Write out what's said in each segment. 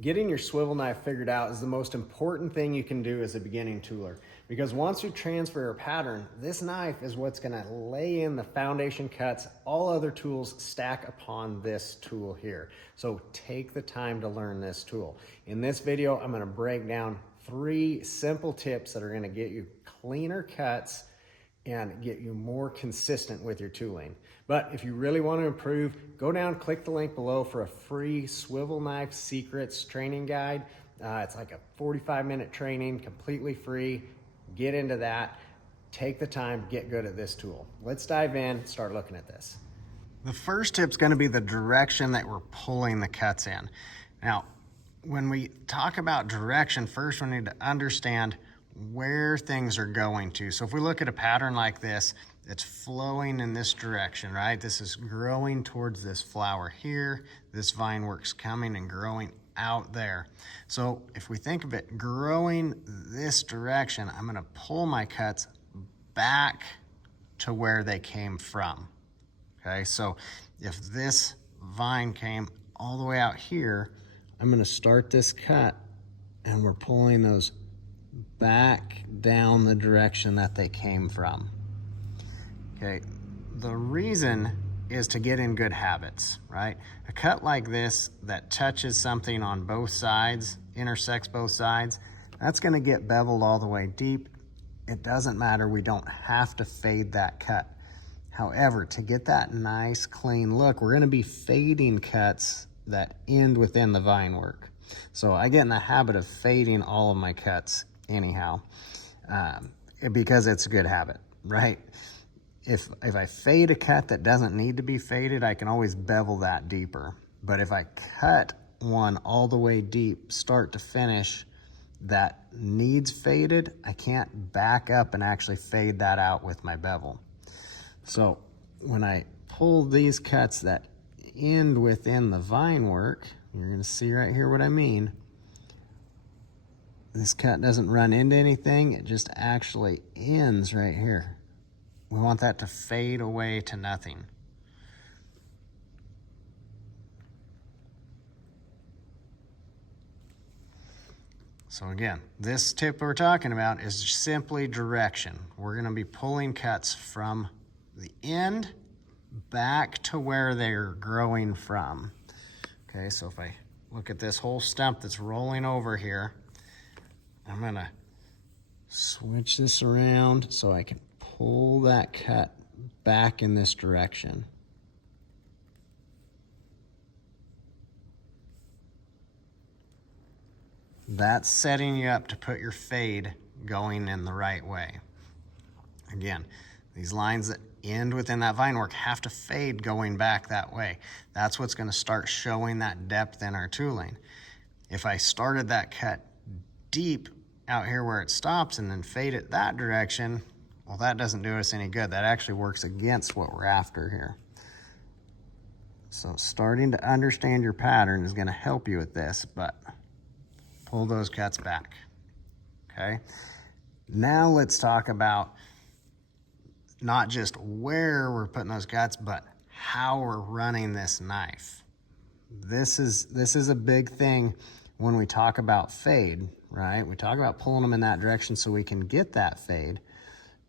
Getting your swivel knife figured out is the most important thing you can do as a beginning tooler, because once you transfer your pattern, this knife is what's going to lay in the foundation cuts. All other tools stack upon this tool here. So take the time to learn this tool. In this video, I'm going to break down 3 simple tips that are going to get you cleaner cuts and get you more consistent with your tooling. But if you really want to improve, go down, click the link below for a free Swivel Knife Secrets training guide. It's like a 45-minute training, completely free. Get into that, take the time, get good at this tool. Let's dive in, start looking at this. The first tip is going to be the direction that we're pulling the cuts in. Now, when we talk about direction, first we need to understand where things are going to. So if we look at a pattern like this, it's flowing in this direction, right? This is growing towards this flower here. This vine work's coming and growing out there. So if we think of it growing this direction, I'm gonna pull my cuts back to where they came from. Okay, so if this vine came all the way out here, I'm gonna start this cut and we're pulling those back down the direction that they came from. Okay, the reason is to get in good habits, right? A cut like this that touches something on both sides, intersects both sides, that's gonna get beveled all the way deep. It doesn't matter, we don't have to fade that cut. However, to get that nice clean look, we're gonna be fading cuts that end within the vine work. So I get in the habit of fading all of my cuts anyhow, because it's a good habit, right? If I fade a cut that doesn't need to be faded, I can always bevel that deeper. But if I cut one all the way deep, start to finish, that needs faded, I can't back up and actually fade that out with my bevel. So when I pull these cuts that end within the vine work, you're gonna see right here what I mean. This cut doesn't run into anything, it just actually ends right here. We want that to fade away to nothing. So again, this tip we're talking about is simply direction. We're gonna be pulling cuts from the end back to where they're growing from. Okay, so if I look at this whole stump that's rolling over here, I'm gonna switch this around so I can pull that cut back in this direction. That's setting you up to put your fade going in the right way. Again, these lines that end within that vine work have to fade going back that way. That's what's gonna start showing that depth in our tooling. If I started that cut deep out here where it stops and then fade it that direction, well, that doesn't do us any good. That actually works against what we're after here. So starting to understand your pattern is gonna help you with this, but pull those cuts back, okay? Now let's talk about not just where we're putting those cuts, but how we're running this knife. This is a big thing when we talk about fade, right? We talk about pulling them in that direction so we can get that fade.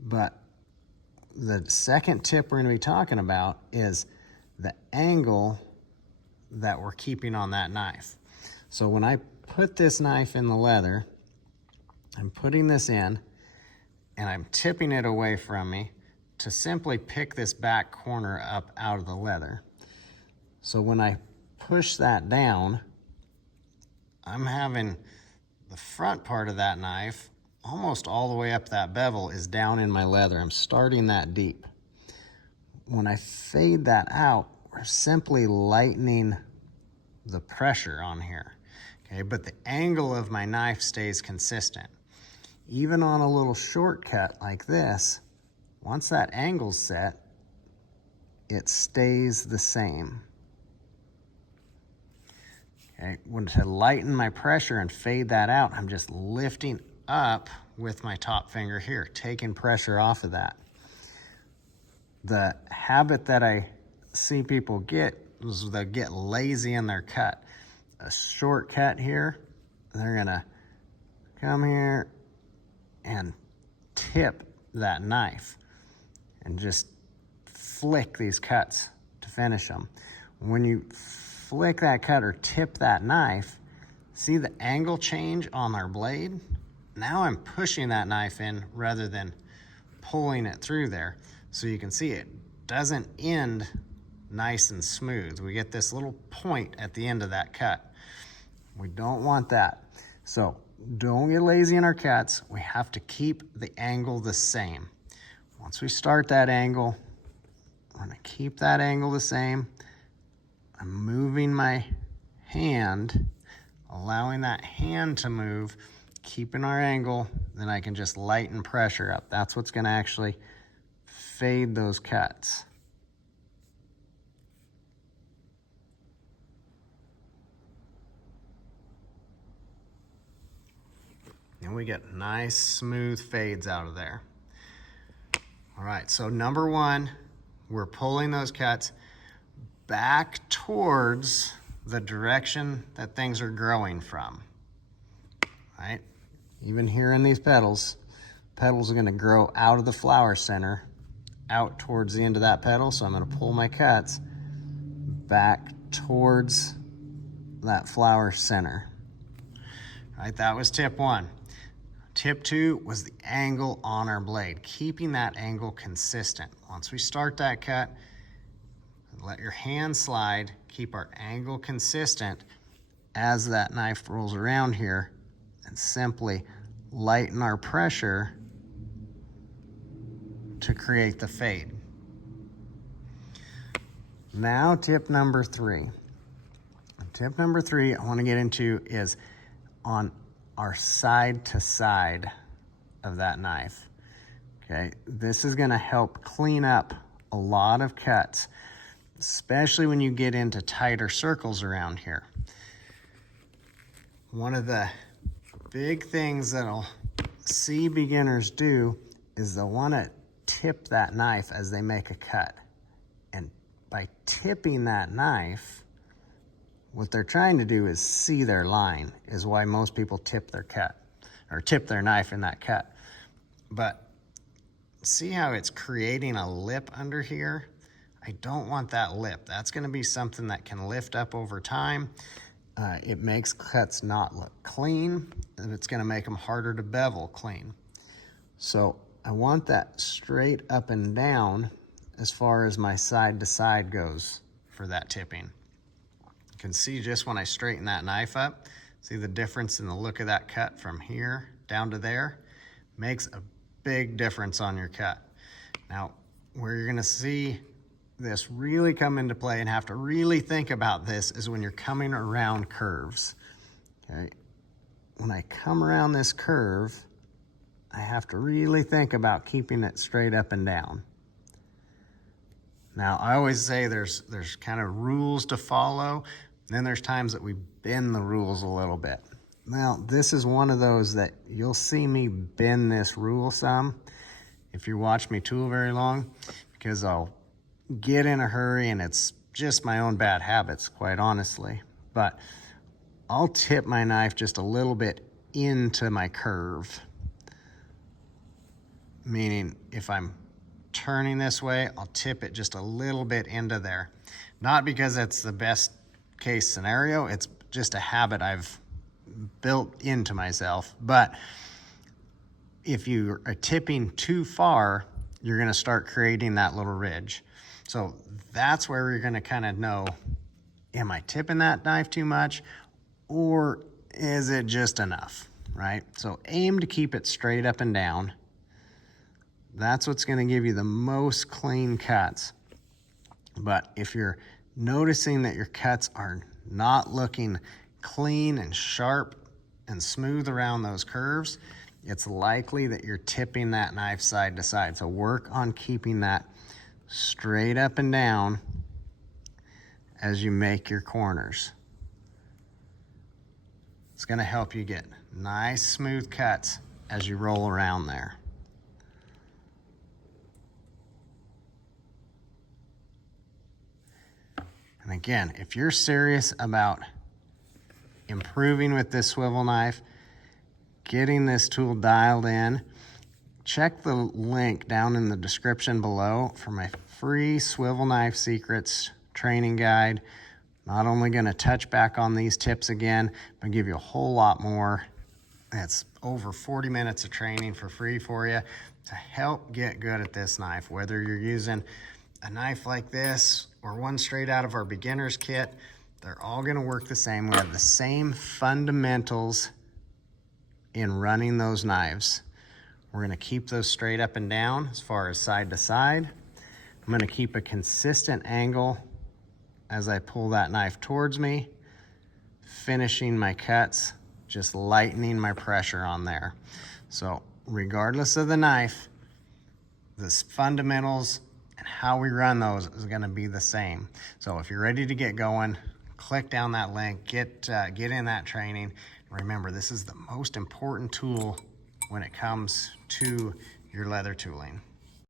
But the second tip we're going to be talking about is the angle that we're keeping on that knife. So when I put this knife in the leather, I'm putting this in and I'm tipping it away from me to simply pick this back corner up out of the leather. So when I push that down, I'm having the front part of that knife almost all the way up that bevel is down in my leather. I'm starting that deep. When I fade that out, we're simply lightening the pressure on here, okay? But the angle of my knife stays consistent. Even on a little shortcut like this, once that angle's set, it stays the same. Okay, when to lighten my pressure and fade that out, I'm just lifting up with my top finger here, taking pressure off of that. The habit that I see people get is they get lazy in their cut. a shortcut here. They're gonna come here and tip that knife and just flick these cuts to finish them. When you flick that cut or tip that knife, see the angle change on our blade? Now I'm pushing that knife in rather than pulling it through there. So you can see it doesn't end nice and smooth. We get this little point at the end of that cut. We don't want that. So don't get lazy in our cuts. We have to keep the angle the same. Once we start that angle, we're gonna keep that angle the same. I'm moving my hand, allowing that hand to move, keeping our angle, then I can just lighten pressure up. That's what's gonna actually fade those cuts. And we get nice smooth fades out of there. All right, so number one, we're pulling those cuts back towards the direction that things are growing from, right? Even here in these petals are gonna grow out of the flower center, out towards the end of that petal, so I'm gonna pull my cuts back towards that flower center. All right, that was tip one. Tip two was the angle on our blade, keeping that angle consistent. Once we start that cut, let your hand slide, keep our angle consistent as that knife rolls around here, and simply lighten our pressure to create the fade. Now tip number three. Tip number three I want to get into is on our side to side of that knife. Okay, this is gonna help clean up a lot of cuts, especially when you get into tighter circles around here. One of the big things that I'll see beginners do is they'll wanna tip that knife as they make a cut. And by tipping that knife, what they're trying to do is see their line, is why most people tip their cut, or tip their knife in that cut. But see how it's creating a lip under here? I don't want that lip. That's gonna be something that can lift up over time. It makes cuts not look clean, and it's gonna make them harder to bevel clean. So I want that straight up and down as far as my side to side goes for that tipping. You can see just when I straighten that knife up, see the difference in the look of that cut from here down to there? Makes a big difference on your cut. Now, where you're gonna see this really come into play and have to really think about this is when you're coming around curves, okay? When I come around this curve, I have to really think about keeping it straight up and down. Now, I always say there's kind of rules to follow, then there's times that we bend the rules a little bit. Well, this is one of those that you'll see me bend this rule some if you watch me tool very long, because I'll get in a hurry and it's just my own bad habits, quite honestly. But I'll tip my knife just a little bit into my curve. Meaning if I'm turning this way, I'll tip it just a little bit into there. Not because it's the best case scenario, it's just a habit I've built into myself. But if you are tipping too far, you're gonna start creating that little ridge. So that's where you're gonna kind of know, am I tipping that knife too much or is it just enough, right? So aim to keep it straight up and down. That's what's gonna give you the most clean cuts. But if you're noticing that your cuts are not looking clean and sharp and smooth around those curves, it's likely that you're tipping that knife side to side. So work on keeping that straight up and down as you make your corners. It's gonna help you get nice smooth cuts as you roll around there. And again, if you're serious about improving with this swivel knife, getting this tool dialed in. Check the link down in the description below for my free Swivel Knife Secrets training guide. Not only going to touch back on these tips again, but give you a whole lot more. It's over 40 minutes of training for free for you to help get good at this knife. Whether you're using a knife like this or one straight out of our beginner's kit, they're all going to work the same. We have the same fundamentals in running those knives. We're going to keep those straight up and down as far as side to side. I'm going to keep a consistent angle as I pull that knife towards me, finishing my cuts, just lightening my pressure on there. So regardless of the knife, the fundamentals and how we run those is going to be the same. So if you're ready to get going, click down that link, get in that training. Remember, this is the most important tool when it comes to your leather tooling.